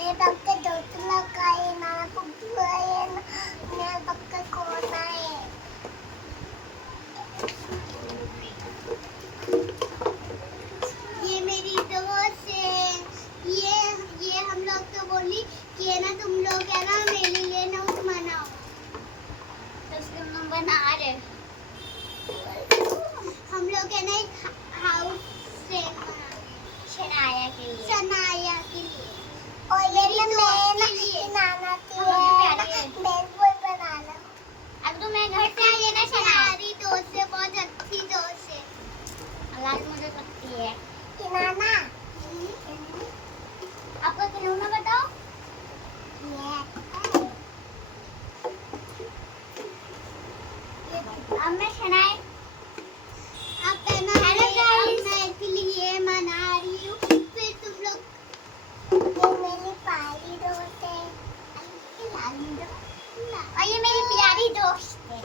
मैं पक्का दोस्त लोग का है ना पुप्पू है ना मैं पक्का कौन है ये मेरी दोस्त है ये हम लोग तो बोली कि है ना तुम लोग है ना मेरे लिए नोट बनाओ तो उसके हम बना रहे हम लोग है ना एक हाउस से शनाया के लिए और ये ना नाना की है बेसबॉल बना लो अब तो मैं घर से आई है ना शनारी दोस्त है बहुत अच्छी दोस्त है अल्लाह मुझे सकती है कि नाना आपका खिलौना बताओ अब मैं शनाए अब मैं के लिए मना रही हूँ फिर तुम लोग ये मेरी प्यारी दोस्त है और ये मेरी प्यारी दोस्त है